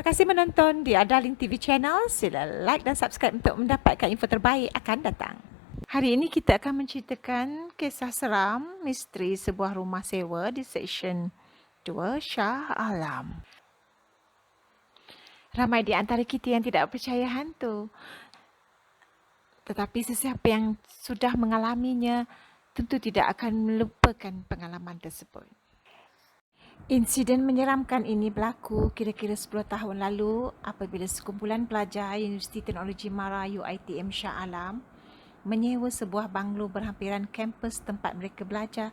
Terima kasih menonton di Adaling TV Channel. Sila like dan subscribe untuk mendapatkan info terbaik akan datang. Hari ini kita akan menceritakan kisah seram misteri sebuah rumah sewa di Seksyen 2 Shah Alam. Ramai di antara kita yang tidak percaya hantu. Tetapi sesiapa yang sudah mengalaminya tentu tidak akan melupakan pengalaman tersebut. Insiden menyeramkan ini berlaku kira-kira 10 tahun lalu apabila sekumpulan pelajar Universiti Teknologi Mara UiTM Shah Alam menyewa sebuah banglo berhampiran kampus tempat mereka belajar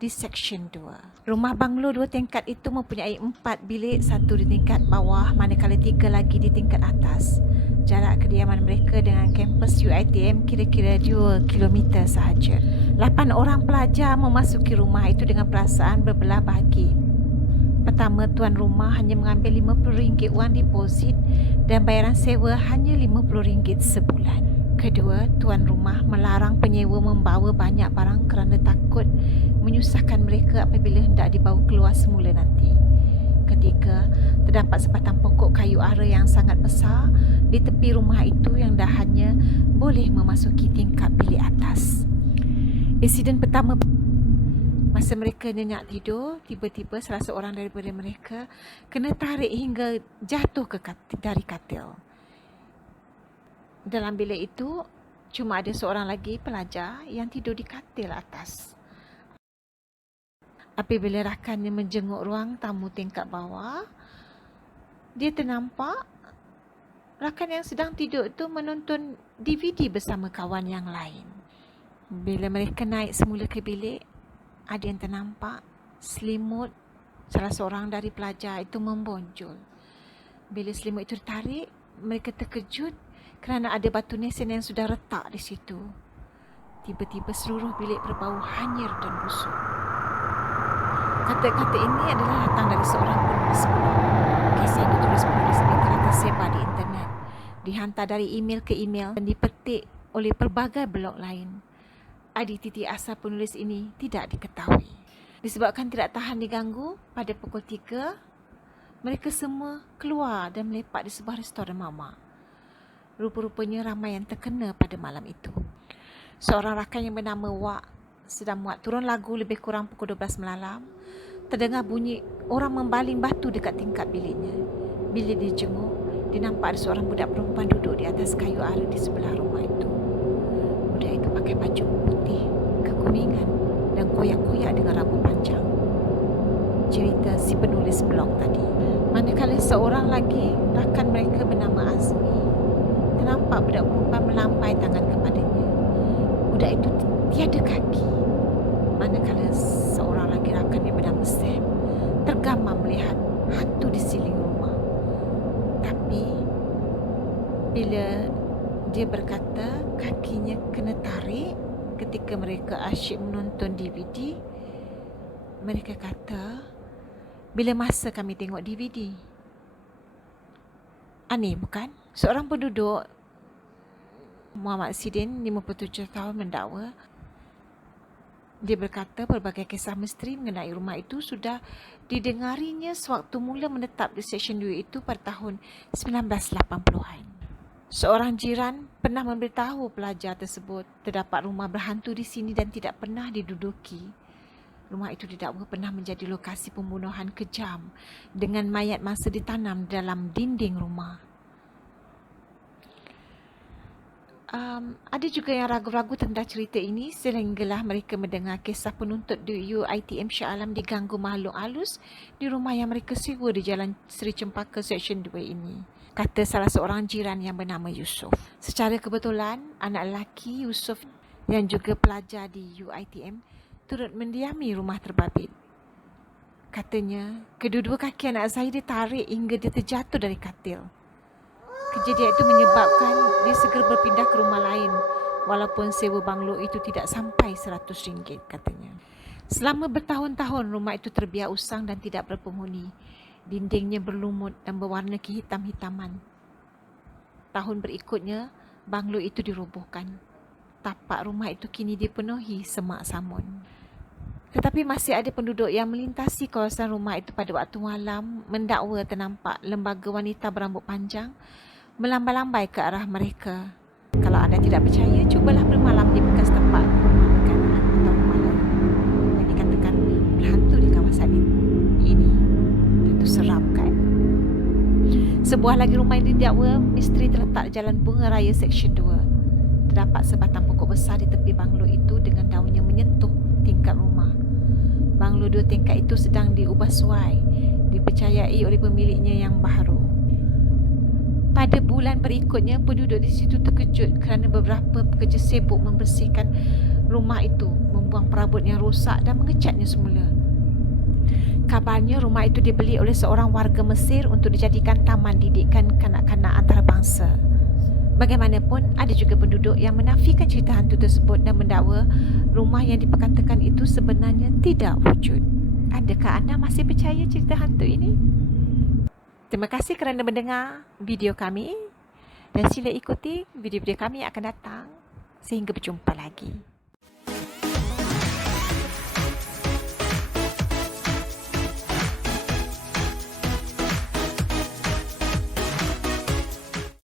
di Seksyen 2. Rumah banglo 2 tingkat itu mempunyai 4 bilik, satu di tingkat bawah manakala 3 lagi di tingkat atas. Jarak kediaman mereka dengan kampus UiTM kira-kira 2 kilometer sahaja. 8 orang pelajar memasuki rumah itu dengan perasaan berbelah bagi. Pertama, tuan rumah hanya mengambil RM50 wang deposit dan bayaran sewa hanya RM50 sebulan. Kedua, tuan rumah melarang penyewa membawa banyak barang kerana takut menyusahkan mereka apabila hendak dibawa keluar semula nanti. Ketiga, terdapat sebatang pokok kayu ara yang sangat besar di tepi rumah itu yang dah hanya boleh memasuki tingkap bilik atas. Insiden pertama, masa mereka nyenyak tidur, tiba-tiba salah seorang daripada mereka kena tarik hingga jatuh dari katil. Dalam bilik itu, cuma ada seorang lagi pelajar yang tidur di katil atas. Apabila rakannya menjenguk ruang tamu tingkat bawah, dia ternampak rakan yang sedang tidur itu menonton DVD bersama kawan yang lain. Bila mereka naik semula ke bilik, ada yang ternampak selimut salah seorang dari pelajar itu membonjol. Bila selimut itu ditarik, mereka terkejut kerana ada batu nisan yang sudah retak di situ. Tiba-tiba seluruh bilik berbau hanyir dan busuk. Kata-kata ini adalah datang dari seorang penulis blog. Kisah yang ditulis penulis ini telah tersebar di internet, dihantar dari email ke email dan dipetik oleh pelbagai blog lain. Identiti asal penulis ini tidak diketahui. Disebabkan tidak tahan diganggu, pada pukul 3, mereka semua keluar dan melepak di sebuah restoran mamak. Rupa-rupanya ramai yang terkena pada malam itu. Seorang rakan yang bernama Wak sedang muat turun lagu lebih kurang pukul 12 malam. Terdengar bunyi orang membaling batu dekat tingkap biliknya. Bila dia jenguk, dia nampak ada seorang budak perempuan duduk di atas kayu ara di sebelah rumah itu. Budak itu pakai baju putih, kekuningan dan koyak-koyak dengan rambut panjang. Cerita si penulis blog tadi. Manakala seorang lagi rakan mereka bernama Azmi ternampak budak perempuan melambai tangan kepadanya. Budak itu tiada kaki. Manakala seorang lagi rakan yang bernama Sam tergamam melihat hantu di siling rumah. Tapi bila dia berkata kakinya kena tarik ketika mereka asyik menonton DVD, mereka kata, bila masa kami tengok DVD? Aneh bukan? Seorang penduduk Muhammad Sidin, 57 tahun, mendakwa. Dia berkata pelbagai kisah misteri mengenai rumah itu sudah didengarinya sewaktu mula menetap di Seksyen 2 itu pada tahun 1980-an. Seorang jiran pernah memberitahu pelajar tersebut terdapat rumah berhantu di sini dan tidak pernah diduduki. Rumah itu didakwa pernah menjadi lokasi pembunuhan kejam dengan mayat masa ditanam dalam dinding rumah. Ada juga yang ragu-ragu tentang cerita ini sehinggalah mereka mendengar kisah penuntut di UiTM Shah Alam diganggu makhluk halus di rumah yang mereka sewa di Jalan Seri Cempaka Seksyen 2 ini. Kata salah seorang jiran yang bernama Yusof. Secara kebetulan, anak lelaki Yusof yang juga pelajar di UiTM turut mendiami rumah terbabit. Katanya, kedua-dua kaki anak saya ditarik hingga dia terjatuh dari katil. Kejadian itu menyebabkan dia segera berpindah ke rumah lain walaupun sewa banglo itu tidak sampai RM100, katanya. Selama bertahun-tahun rumah itu terbiar usang dan tidak berpenghuni. Dindingnya berlumut dan berwarna kehitam-hitaman. Tahun berikutnya, banglo itu dirobohkan. Tapak rumah itu kini dipenuhi semak samun. Tetapi masih ada penduduk yang melintasi kawasan rumah itu pada waktu malam mendakwa ternampak lembaga wanita berambut panjang melambai-lambai ke arah mereka. Kalau anda tidak percaya, cubalah bermalam di bekas tempat rumah berkenaan atau rumah lain yang dikatakan berhantu di kawasan ini. Tentu seram, kan? Sebuah lagi rumah yang didakwa misteri terletak Jalan Bunga Raya Seksyen 2. Terdapat sebatang pokok besar di tepi banglo itu dengan daunnya menyentuh tingkap rumah. Banglo 2 tingkat itu sedang diubah suai, dipercayai oleh pemiliknya yang baharu. Pada bulan berikutnya, penduduk di situ terkejut kerana beberapa pekerja sibuk membersihkan rumah itu, membuang perabot yang rosak dan mengecatnya semula. Kabarnya rumah itu dibeli oleh seorang warga Mesir untuk dijadikan taman didikan kanak-kanak antarabangsa. Bagaimanapun, ada juga penduduk yang menafikan cerita hantu tersebut dan mendakwa rumah yang diperkatakan itu sebenarnya tidak wujud. Adakah anda masih percaya cerita hantu ini? Terima kasih kerana mendengar video kami dan sila ikuti video-video kami yang akan datang. Sehingga berjumpa lagi.